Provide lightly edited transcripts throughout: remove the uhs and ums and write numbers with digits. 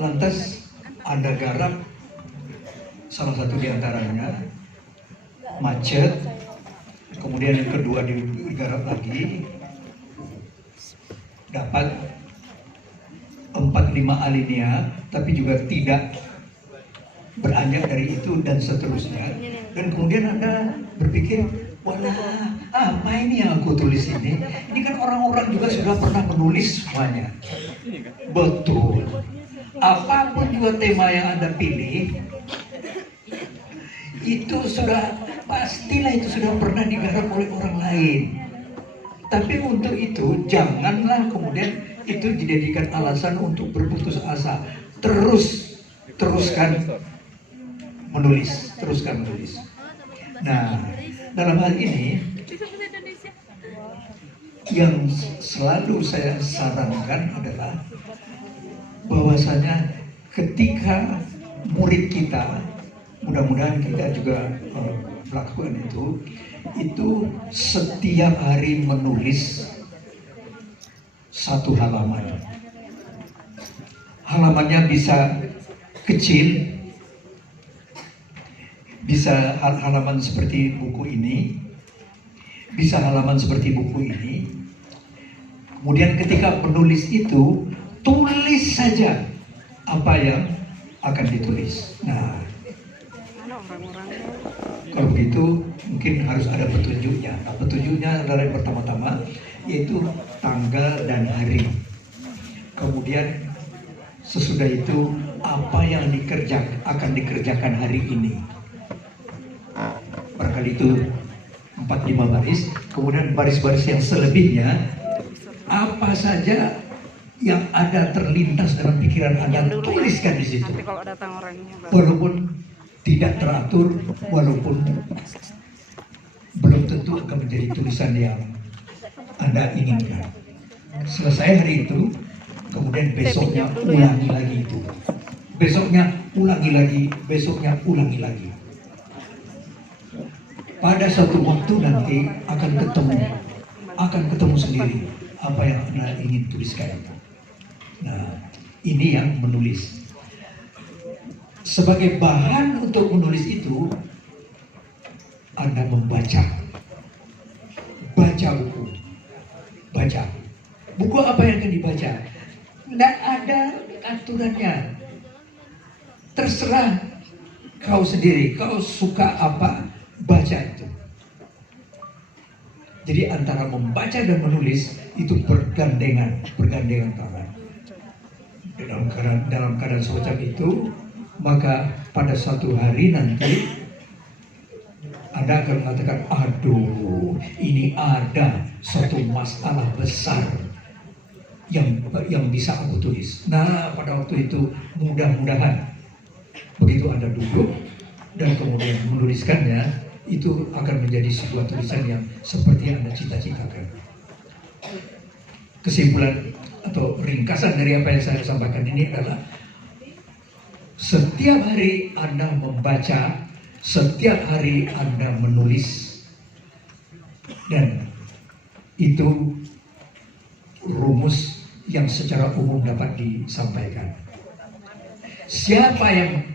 Lantas Anda garap salah satu di antaranya macet, kemudian yang kedua digarap lagi, dapat 4-5 alinea, tapi juga tidak beranjak dari itu dan seterusnya. Dan kemudian Anda berpikir, walah, apa ini yang aku tulis ini? Ini kan orang-orang juga sudah pernah menulis semuanya. Betul. Apapun juga tema yang Anda pilih, itu sudah pastilah itu sudah pernah digarap oleh orang lain. Tapi untuk itu janganlah kemudian itu dijadikan alasan untuk berputus asa. Teruskan menulis. Nah, dalam hal ini yang selalu saya sarankan adalah bahwasanya ketika murid kita, mudah-mudahan kita juga melakukan itu setiap hari menulis satu halaman. Halamannya bisa kecil, bisa halaman seperti buku ini, bisa halaman seperti buku ini. Kemudian ketika menulis itu, tulis saja apa yang akan ditulis. Nah, kalau begitu mungkin harus ada petunjuknya. Nah, petunjuknya adalah yang pertama-tama yaitu tanggal dan hari. Kemudian sesudah itu apa yang akan dikerjakan hari ini. Barangkali itu 4-5 baris. Kemudian baris-baris yang selebihnya apa saja yang ada terlintas dalam pikiran Anda, tuliskan di situ. Walaupun tidak teratur, walaupun belum tentu akan menjadi tulisan yang Anda inginkan. Selesai hari itu, kemudian besoknya ulangi lagi itu. Besoknya ulangi lagi, besoknya ulangi lagi. Pada suatu waktu nanti akan ketemu sendiri apa yang Anda ingin tuliskan. Nah, ini yang menulis. Sebagai bahan untuk menulis itu, Anda membaca. Baca buku. Baca. Buku apa yang akan dibaca? Tidak ada aturannya. Terserah kau sendiri. Kau suka apa, baca itu. Jadi antara membaca dan menulis itu bergandengan tangan. Dalam keadaan semacam itu, maka pada suatu hari nanti Anda akan mengatakan, aduh, ini ada satu masalah besar yang bisa aku tulis. Nah, pada waktu itu mudah-mudahan begitu Anda duduk dan kemudian menuliskannya, itu akan menjadi sebuah tulisan yang seperti yang Anda cita-citakan. Kesimpulan atau ringkasan dari apa yang saya sampaikan ini adalah setiap hari Anda membaca, setiap hari Anda menulis, dan itu rumus yang secara umum dapat disampaikan. Siapa yang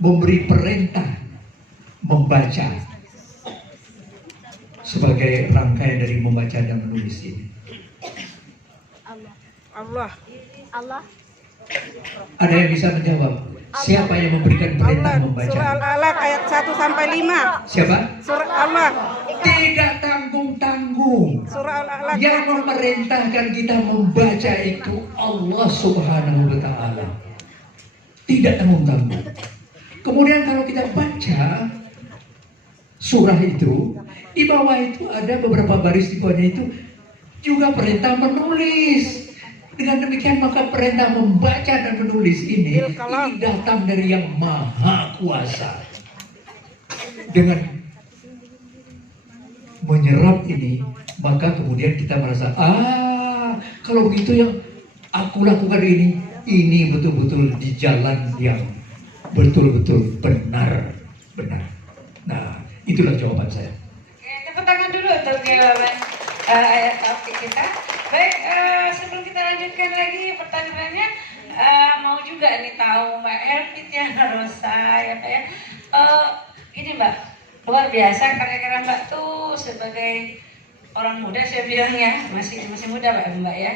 memberi perintah membaca sebagai rangkaian dari membaca dan menulis ini? Allah. Ada yang bisa menjawab? Siapa yang memberikan perintah membaca? Surah Al-Alaq ayat 1-5. Siapa? Surah Allah. Tidak tanggung-tanggung. Surah Al-Alaq. Yang memerintahkan kita membaca itu Allah Subhanahu wa Ta'ala. Tidak tanggung-tanggung. Kemudian kalau kita baca surah itu, di bawah itu ada beberapa baris di bawahnya itu juga perintah menulis. Dengan demikian maka perintah membaca dan menulis ini datang dari yang Maha Kuasa. Dengan menyerap ini, maka kemudian kita merasa, kalau begitu yang aku lakukan ini betul-betul di jalan yang betul-betul benar. Nah, itulah jawaban saya. Tepuk tangan dulu untuk jawaban ayat topik kita. Baik, sebelum sebelum kita lanjutkan lagi pertanyaannya, mau juga nih tahu Mbak Elvit ya, Rosa ya Pak ya. Gini Mbak, luar biasa karya-karya Mbak tuh sebagai orang muda, saya bilang ya, masih muda Mbak ya.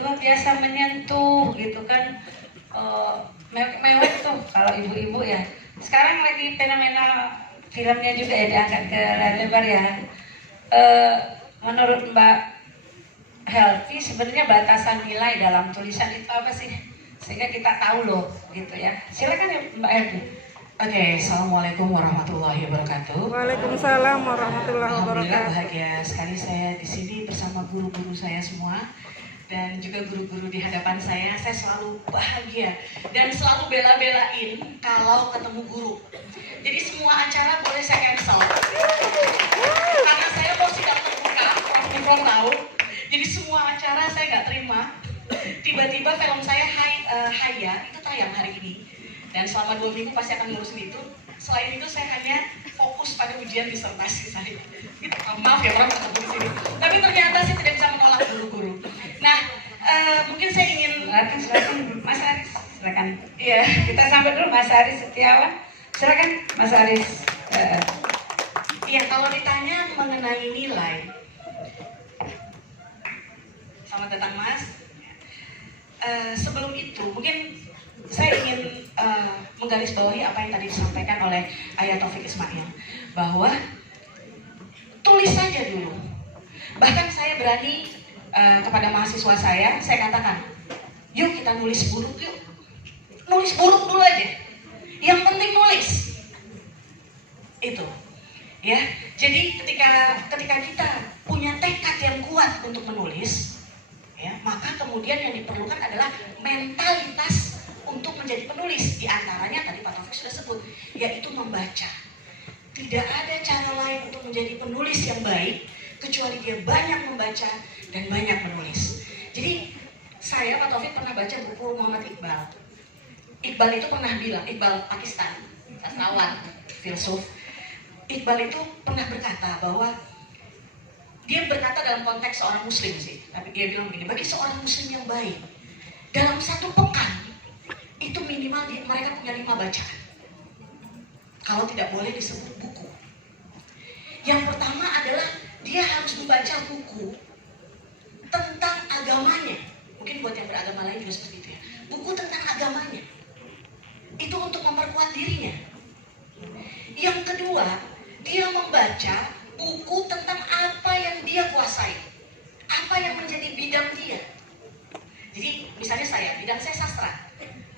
Luar biasa menyentuh gitu kan, mewek tuh kalau ibu-ibu ya. Sekarang lagi fenomena filmnya juga ya diangkat ke layar lebar ya. Menurut Mbak Helvi sebenarnya batasan nilai dalam tulisan itu apa sih? Sehingga kita tahu loh gitu ya. Silakan ya Mbak Helvi. Oke, Assalamualaikum warahmatullahi wabarakatuh. Waalaikumsalam warahmatullahi Alhamdulillah wabarakatuh. bahagia sekali saya di sini bersama guru-guru saya semua dan juga guru-guru di hadapan saya. Saya selalu bahagia dan selalu bela-belain kalau ketemu guru. Jadi semua acara boleh saya cancel karena saya mau sidang terbuka, Prof tahu. Jadi semua acara saya nggak terima. Tiba-tiba film saya Haya itu tayang hari ini. Dan selama 2 minggu pasti akan ngurusin itu. Selain itu saya hanya fokus pada ujian disertasi saya. Gitu. Maaf ya orang ketemu di sini. Tapi ternyata saya tidak bisa menolak guru-guru. Nah, mungkin saya ingin silakan Mas Aris, silakan. Iya, kita sampai dulu Mas Aris Setiawan. Silakan Mas Aris. Iya, kalau ditanya mengenai nilai. Selamat datang Mas. Sebelum itu mungkin saya ingin menggarisbawahi apa yang tadi disampaikan oleh Ayah Taufik Ismail, bahwa tulis saja dulu. Bahkan saya berani kepada mahasiswa saya katakan, yuk kita nulis buruk yuk. Nulis buruk dulu aja. Yang penting nulis. Itu. Ya. Jadi ketika kita punya tekad yang kuat untuk menulis, ya, maka kemudian yang diperlukan adalah mentalitas untuk menjadi penulis. Di antaranya tadi Pak Taufik sudah sebut, yaitu membaca. Tidak ada cara lain untuk menjadi penulis yang baik kecuali dia banyak membaca dan banyak menulis. Jadi saya Pak Taufik pernah baca buku Muhammad Iqbal. Iqbal itu pernah bilang, Iqbal Pakistan, sastrawan, filsuf. Iqbal itu pernah berkata bahwa dia berkata dalam konteks seorang muslim sih, tapi dia bilang begini, bagi seorang muslim yang baik, dalam 1 pekan itu minimal mereka punya 5 bacaan. Kalau tidak boleh disebut buku. Yang pertama adalah dia harus membaca buku tentang agamanya. Mungkin buat yang beragama lain juga seperti itu ya. Buku tentang agamanya. Itu untuk memperkuat dirinya. Yang kedua, dia membaca buku tentang apa yang dia kuasai. Apa yang menjadi bidang dia. Jadi misalnya bidang saya sastra.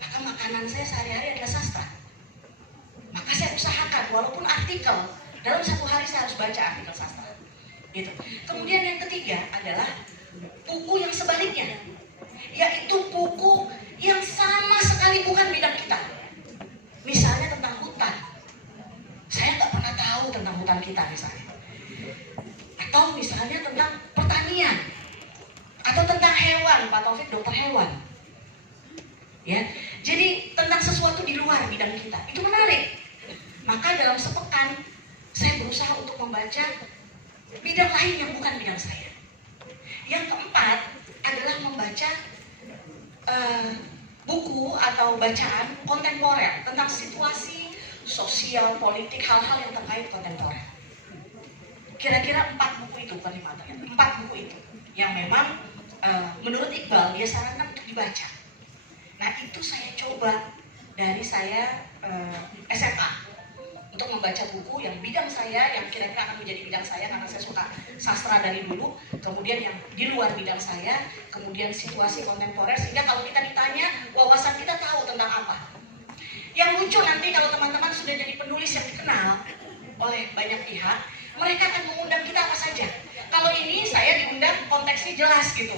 Maka makanan saya sehari-hari adalah sastra. Maka saya usahakan, walaupun artikel, dalam 1 hari saya harus baca artikel sastra. Gitu. Kemudian yang ketiga adalah buku yang sebaliknya, yaitu buku yang sama sekali bukan bidang kita. Misalnya tentang hutan. Saya nggak pernah tahu tentang hutan kita misalnya. Atau misalnya tentang pertanian. Atau tentang hewan, Pak Taufik dokter hewan. Ya, jadi tentang sesuatu di luar bidang kita, itu menarik. Maka dalam sepekan saya berusaha untuk membaca bidang lain yang bukan bidang saya. Yang keempat adalah membaca buku atau bacaan kontemporer tentang situasi sosial, politik, hal-hal yang terkait kontemporer. Kira-kira 4 buku itu, bukan 5 ternyata, 4 buku itu yang memang menurut Iqbal dia sarankan untuk dibaca. Nah itu saya coba dari saya SMA untuk membaca buku yang bidang saya, yang kira-kira akan menjadi bidang saya karena saya suka sastra dari dulu. Kemudian yang di luar bidang saya, kemudian situasi kontemporer, sehingga kalau kita ditanya wawasan kita tahu tentang apa. Yang lucu nanti kalau teman-teman sudah jadi penulis yang dikenal oleh banyak pihak, mereka akan mengundang kita apa saja. Kalau ini saya diundang konteksnya jelas gitu,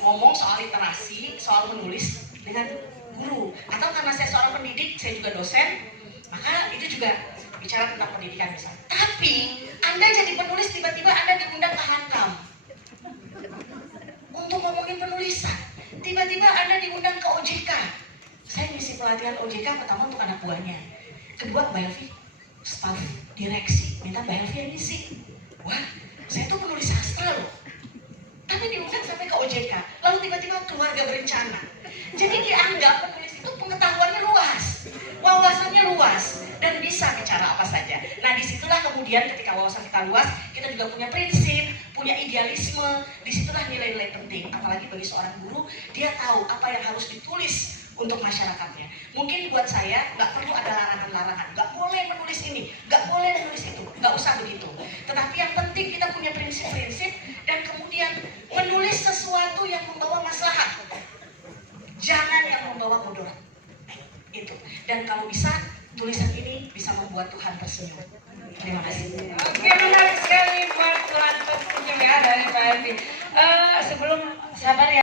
ngomong soal literasi, soal menulis dengan guru, atau karena saya seorang pendidik, saya juga dosen, maka itu juga bicara tentang pendidikan misalnya. Tapi Anda jadi penulis, tiba-tiba Anda diundang ke Hankam untuk ngomongin penulisan. Tiba-tiba Anda diundang ke OJK. Saya ngisi pelatihan OJK pertama untuk anak buahnya. Kedua, Mbak Helvi, staf direksi minta Mbak Helvi yang ngisi. Wah, saya tuh penulis sastra loh. tapi diundang sampai ke OJK, lalu tiba-tiba keluarga berencana. Jadi dianggap penulis itu pengetahuannya luas, wawasannya luas, dan bisa bicara apa saja. Nah disitulah kemudian ketika wawasan kita luas, kita juga punya prinsip, punya idealisme. Disitulah nilai-nilai penting, apalagi bagi seorang guru, dia tahu apa yang harus ditulis untuk masyarakatnya. Mungkin buat saya nggak perlu ada larangan-larangan, nggak boleh menulis ini, nggak boleh menulis itu, nggak usah begitu. Tetapi yang penting kita punya prinsip-prinsip dan kemudian menulis sesuatu yang membawa maslahat, jangan yang membawa mudarat. Itu. Dan kalau bisa tulisan ini bisa membuat Tuhan tersenyum. Terima kasih. Oke, menarik sekali buat Tuhan tersenyum ya dari Pak Alfi. Sebelum sabar ya.